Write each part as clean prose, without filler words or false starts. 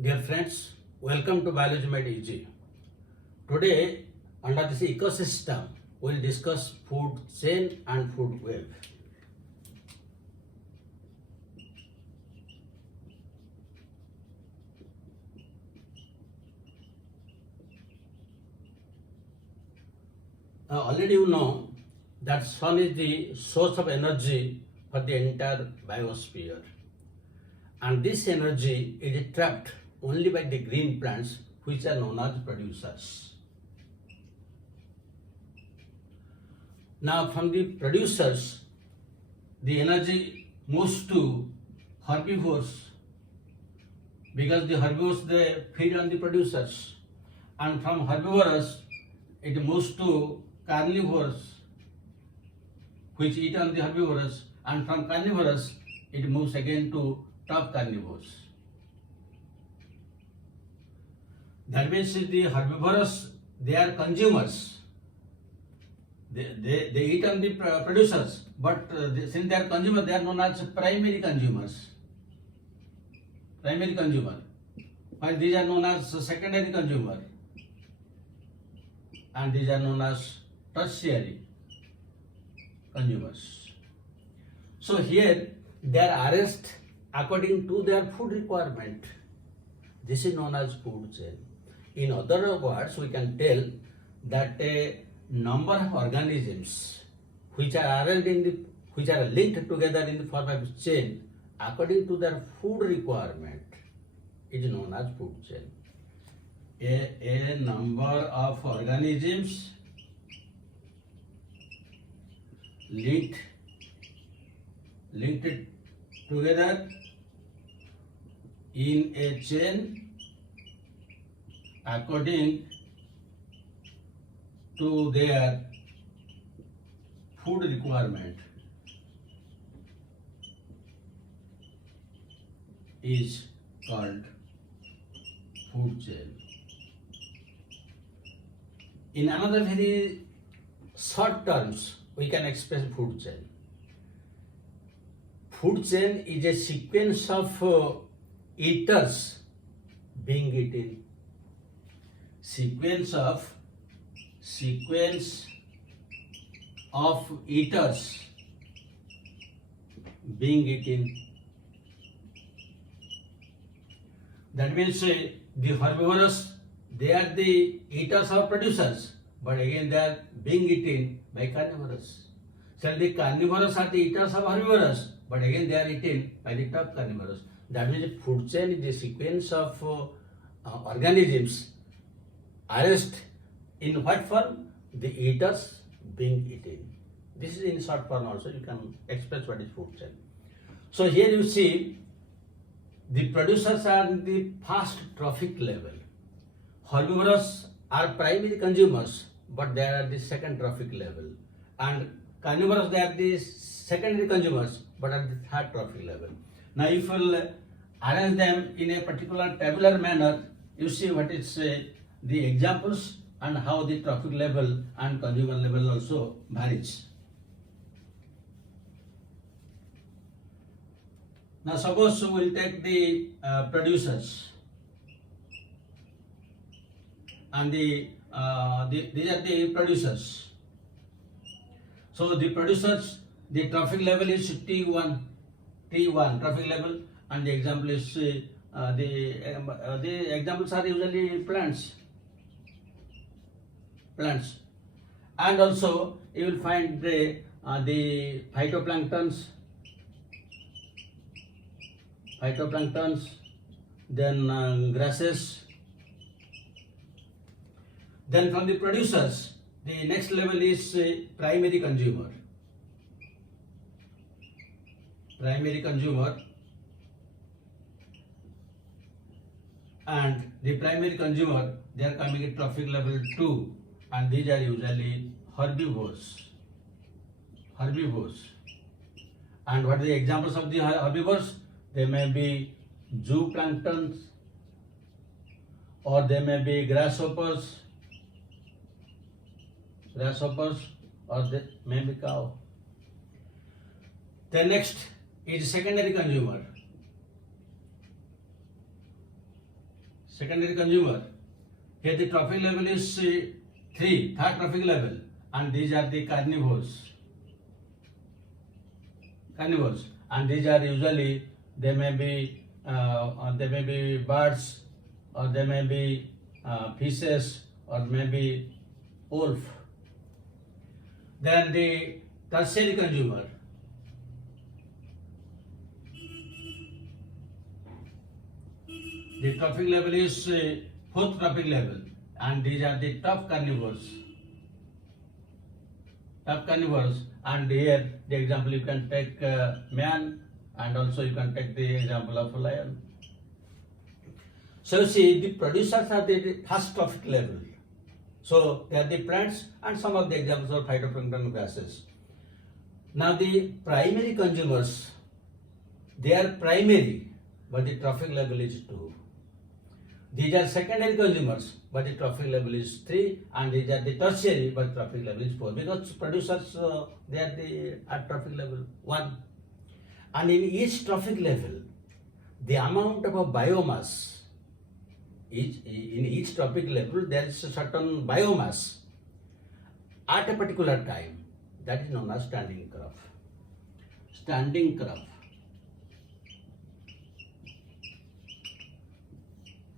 Dear friends, welcome to Biology Made Easy. Today, under this ecosystem, we'll discuss food chain and food web. Already you know that sun is the source of energy for the entire biosphere, and this energy is trapped only by the green plants, which are known as producers. Now, from the producers, the energy moves to herbivores because the herbivores they feed on the producers, and from herbivores it moves to carnivores which eat on the herbivores, and from carnivores it moves again to top carnivores. That means the herbivores they are consumers. They eat on the producers, but since they are consumers, they are known as primary consumers. Primary consumer, while these are known as secondary consumer, and these are known as tertiary consumers. So here they are arranged according to their food requirement. This is known as food chain. In other words, we can tell that a number of organisms which are linked together in the form of chain according to their food requirement is known as food chain. A number of organisms linked together in a chain according to their food requirement is called food chain. In another very short terms, we can express food chain. Food chain is a sequence of eaters being eaten. Sequence of eaters being eaten. That means the herbivores they are the eaters or producers, but again they are being eaten by carnivores. So the carnivores are the eaters of herbivores, but again they are eaten by the top carnivores. That means food chain is a sequence of organisms arranged in what form? The eaters being eaten. This is in short form also you can express what is food chain. So here you see the producers are in the first trophic level. Herbivores are primary consumers, but they are at the second trophic level. And carnivores they are the secondary consumers, but at the third trophic level. Now if you will arrange them in a particular tabular manner, you see what is the examples and how the trophic level and consumer level also varies. Now suppose we will take the producers, and these are the producers. So the producers, the trophic level is T1 trophic level, and the example is the examples are usually plants, and also you will find the phytoplanktons, then grasses. Then from the producers, the next level is primary consumer. And the primary consumer, they are coming at trophic level 2, and these are usually herbivores. And what are the examples of the herbivores? They may be zooplanktons, or they may be grasshoppers, or they may be cow. The next is secondary consumer. secondary consumer. Here the trophic level is 3, third trophic level, and these are the carnivores. And these are usually, they may be birds, or they may be fishes, or maybe wolf. Then the tertiary consumer. The trophic level is fourth trophic level, and these are the top carnivores. And here the example you can take man, and also you can take the example of lion. So you see, the producers are the first trophic level. So they are the plants, and some of the examples of phytoplankton grasses. Now the primary consumers, they are primary, but the trophic level is 2. These are secondary consumers, but the trophic level is 3, and these are the tertiary, but trophic level is 4. Because producers, they are at trophic level 1. And in each trophic level, the amount of a biomass, in each trophic level, there is a certain biomass at a particular time. That is known as standing crop.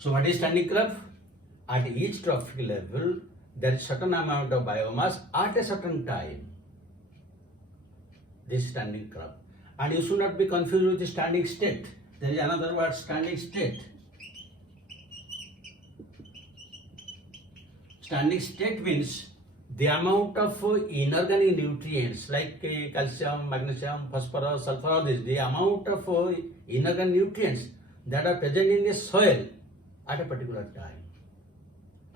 So what is standing crop? At each trophic level, there is certain amount of biomass at a certain time. This standing crop. And you should not be confused with the standing state. There is another word, standing state. Standing state means the amount of inorganic nutrients like calcium, magnesium, phosphorus, sulfur, all this, the amount of inorganic nutrients that are present in the soil at a particular time.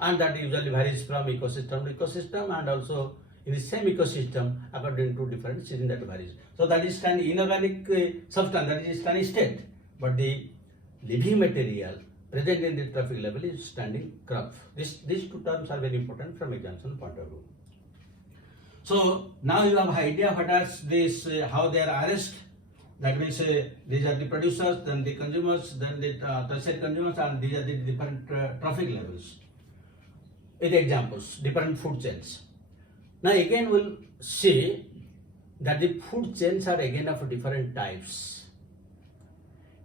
And that usually varies from ecosystem to ecosystem, and also in the same ecosystem according to different season that varies. So that is an inorganic substance, that is standing state. But the living material present in the trophic level is standing crop. These two terms are very important from examination point of view. So now you have an idea what are this, how they are arranged. That means these are the producers, then the consumers, then the tertiary consumers, and these are the different trophic levels. With examples, different food chains. Now again we'll see that the food chains are again of different types.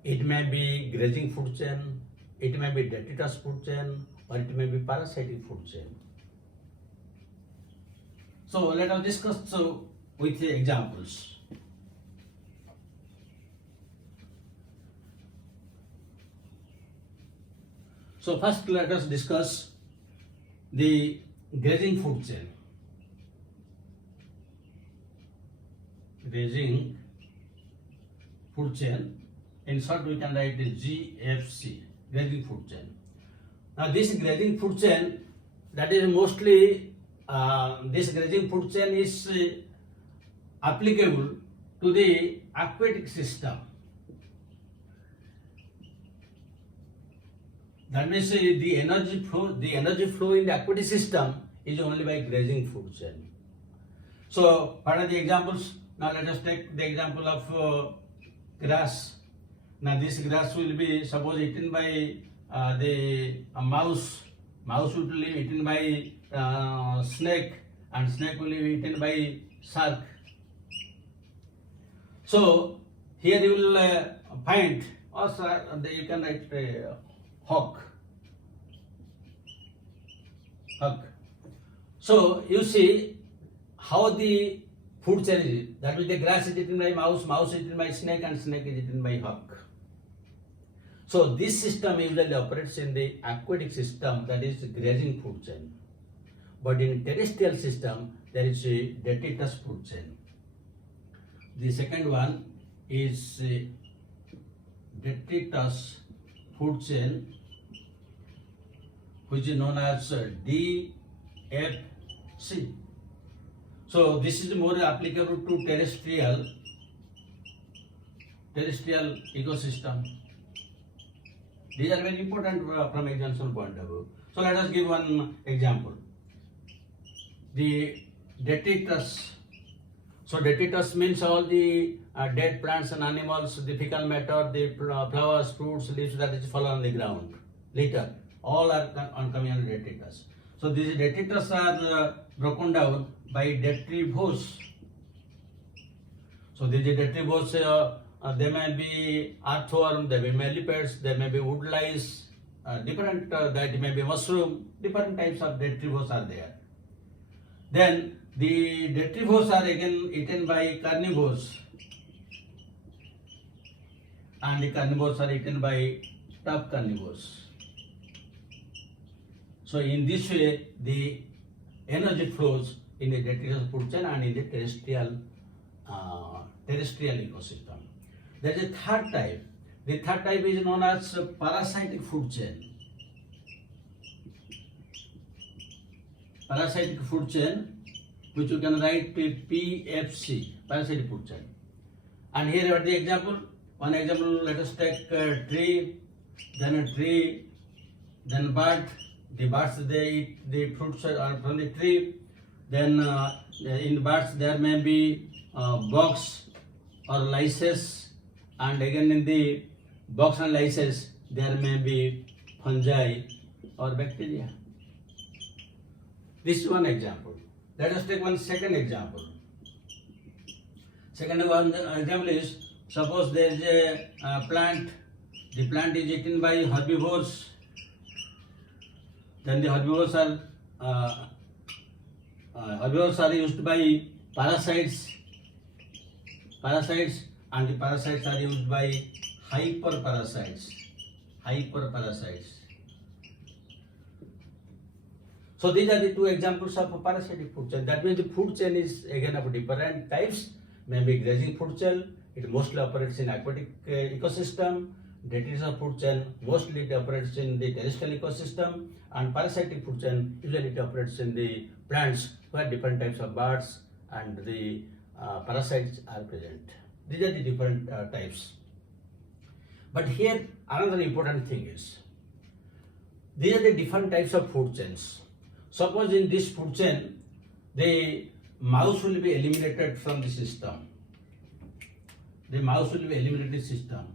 It may be grazing food chain, it may be detritus food chain, or it may be parasitic food chain. So let us discuss with the examples. So first let us discuss the grazing food chain. Grazing food chain. In short, we can write the GFC, grazing food chain. Now this grazing food chain, that is mostly, this grazing food chain is applicable to the aquatic system. That means the energy flow in the aquatic system is only by grazing food chain. So what are the examples? Now let us take the example of grass. Now this grass will be suppose eaten by the mouse. Mouse will be eaten by snake, and snake will be eaten by shark. So here you will find, or you can write hawk. So you see how the food chain is. That means the grass is eaten by mouse, mouse is eaten by snake, and snake is eaten by hawk. So this system usually operates in the aquatic system, that is grazing food chain. But in terrestrial system, there is a detritus food chain. The second one is detritus food chain, which is known as DFC. So this is more applicable to terrestrial ecosystem. These are very important from examination point of view. So let us give one example. The detritus. So detritus means all the dead plants and animals, the fecal matter, the flowers, fruits, leaves that is fall on the ground, litter. all are coming under detritus. So these detritus are broken down by detrivores. So these detrivores, they may be earthworm, they may be millipedes, they may be wood lice, different, that may be mushroom, different types of detrivores are there. Then the detrivores are again eaten by carnivores, and the carnivores are eaten by top carnivores. So in this way, the energy flows in the detritus food chain and in the terrestrial ecosystem. There is a third type. The third type is known as parasitic food chain. Parasitic food chain, which you can write PFC, parasitic food chain. And here are the example. One example, let us take a tree, then bird. The birds, they eat the fruits from the tree. Then in the birds there may be bugs or lices, and again in the bugs and lices there may be fungi or bacteria. This is one example. Let us take one second example. Second one example is, suppose there is a plant. The plant is eaten by herbivores. Then the herbivores are used by parasites, and the parasites are used by hyperparasites. So these are the two examples of parasitic food chain. That means the food chain is again of different types. Maybe grazing food chain, it mostly operates in aquatic ecosystem. Detritus food chain mostly it operates in the terrestrial ecosystem, and parasitic food chain usually it operates in the plants where different types of birds and the parasites are present. These are the different types. But here another important thing is, these are the different types of food chains. Suppose in this food chain, the mouse will be eliminated from the system. The mouse will be eliminated system.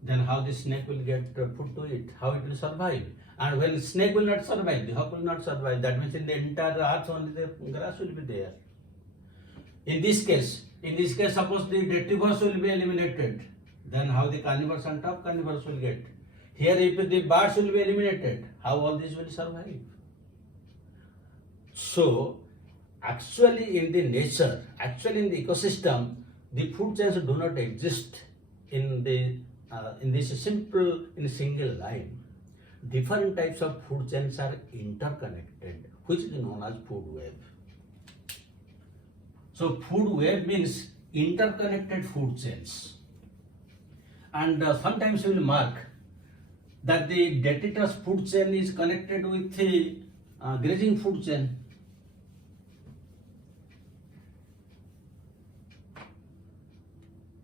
Then how the snake will get food to eat, how it will survive. And when the snake will not survive, the hawk will not survive. That means in the entire earth only the grass will be there. In this case, suppose the detrivores will be eliminated, then how the carnivores and top carnivores will get. Here if the birds will be eliminated, how all these will survive. So actually in the nature, in the ecosystem, the food chains do not exist in this single line. Different types of food chains are interconnected, which is known as food web. So food web means interconnected food chains. And sometimes we will mark that the detritus food chain is connected with the grazing food chain.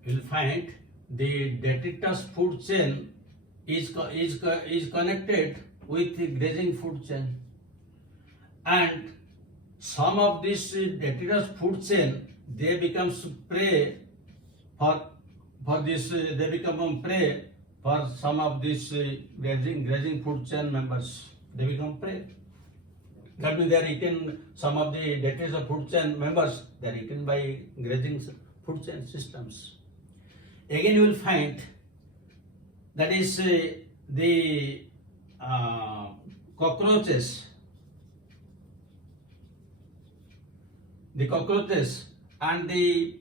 You will find the detritus food chain is connected with the grazing food chain, and some of this detritus food chain, they become prey for this. They become prey for some of these grazing food chain members. They become prey. That means they are eaten. Some of the detritus food chain members, they are eaten by grazing food chain systems. Again, you will find that is the cockroaches. The cockroaches and the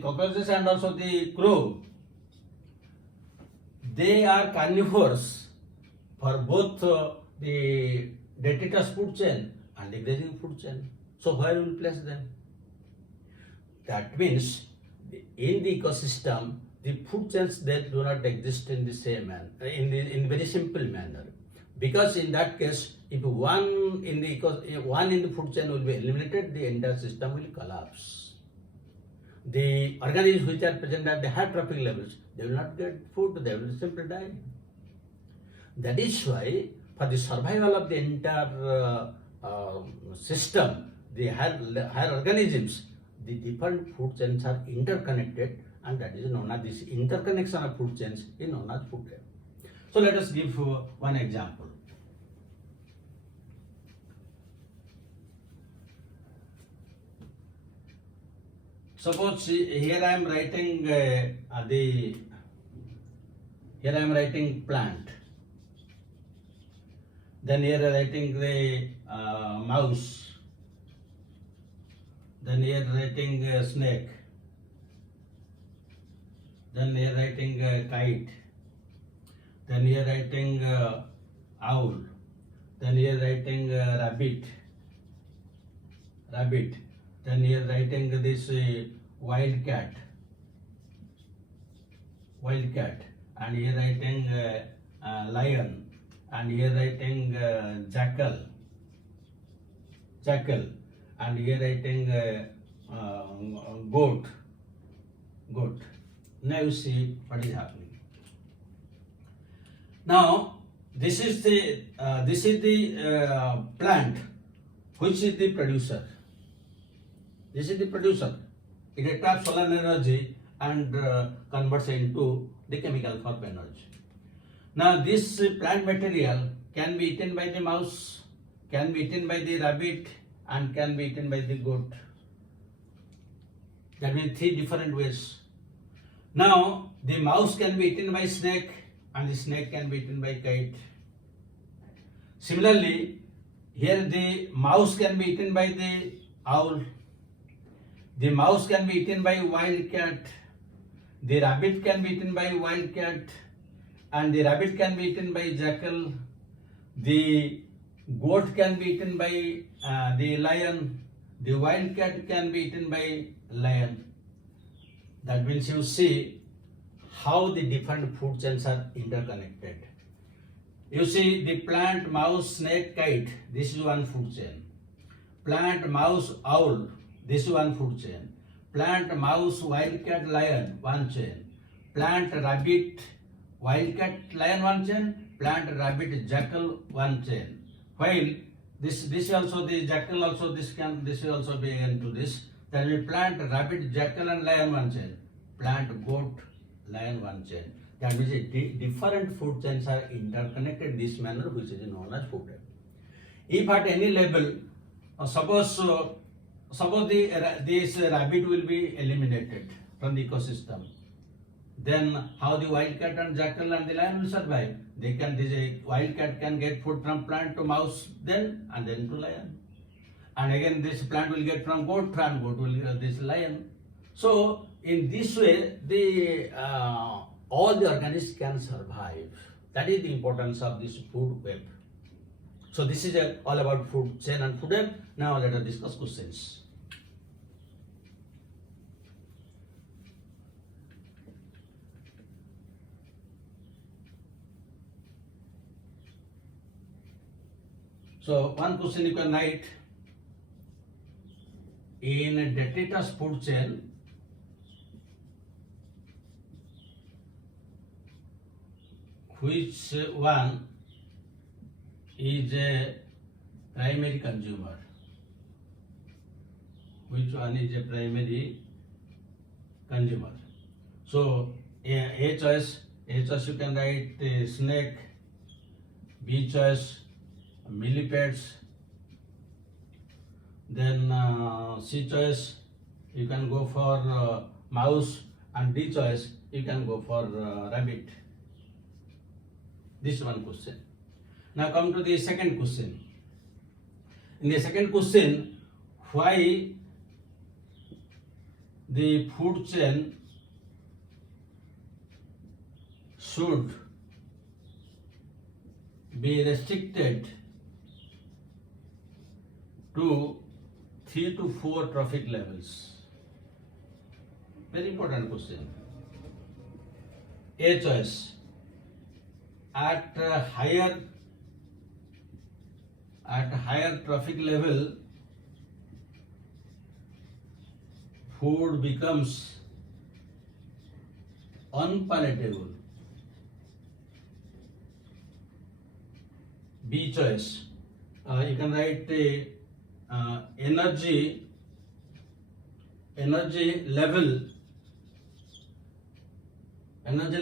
cockroaches and also the crow, they are carnivores for both the detritus food chain and the grazing food chain. So where will place them? That means in the ecosystem, the food chains, they do not exist in the same manner, in very simple manner. Because in that case, if one in the food chain will be eliminated, the entire system will collapse. The organisms which are present at the high trophic levels, they will not get food, they will simply die. That is why, for the survival of the entire system, the higher organisms, the different food chains are interconnected, and that is known as this interconnection of food chains is known as food web. So let us give one example. Suppose here I am writing plant. Then here I am writing the mouse. Then here writing snake. Then here writing kite. Then here writing owl. Then here writing rabbit. Then here writing this wild cat. And here writing lion. And here writing jackal. And here writing goat. Now you see what is happening. Now this is the plant. Which is the producer? This is the producer. It traps solar energy and converts into the chemical form energy. Now this plant material can be eaten by the mouse, can be eaten by the rabbit, and can be eaten by the goat. That means 3 different ways. Now the mouse can be eaten by snake and the snake can be eaten by kite. Similarly, here the mouse can be eaten by the owl. The mouse can be eaten by wild cat. The rabbit can be eaten by wild cat. And the rabbit can be eaten by jackal. The goat can be eaten by the lion. The wild cat can be eaten by lion. That means you see how the different food chains are interconnected. You see the plant, mouse, snake, kite. This is one food chain. Plant, mouse, owl. This is one food chain. Plant, mouse, wildcat, lion, one chain. Plant, rabbit, wildcat, lion, one chain. Plant, rabbit, jackal, one chain. While this also the jackal also this will also be into this. That will plant, rabbit, jackal, and lion, one chain. Plant, goat, lion, one chain. That means different food chains are interconnected in this manner, which is known as food web. If at any level, suppose this rabbit will be eliminated from the ecosystem, then how the wildcat and jackal and the lion will survive? This wildcat can get food from plant to mouse, and then to lion, and again this plant will get from goat, and goat will get this lion. So in this way, all the organisms can survive. That is the importance of this food web. So this is all about food chain and food web. Now let us discuss questions. So one question you can write: in a detritus food chain, which one is a primary consumer? Which one is a primary consumer? So A choice you can write snake. B choice millipedes. Then C choice you can go for mouse, and D choice you can go for rabbit. This one question. Now come to the second question. In the second question, why the food chain should be restricted to 3 to 4 trophic levels? Very important question. A choice: at higher trophic level, food becomes unpalatable. B choice, you can write energy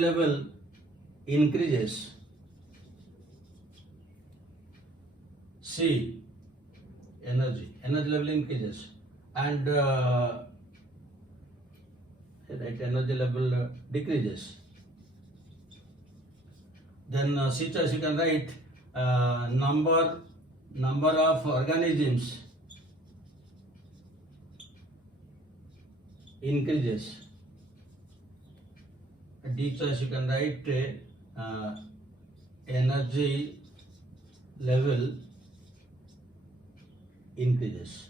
level increases C, energy level increases, and right, energy level decreases. Then C choice you can write number of organisms increases. D choice you can write energy level increases.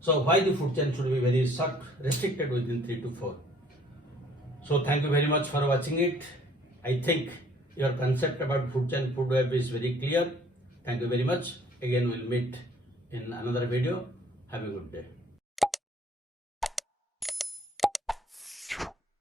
So why the food chain should be very short, restricted within 3 to 4. So thank you very much for watching it. I think your concept about food chain, food web is very clear. Thank you very much. Again, we'll meet in another video. Have a good day.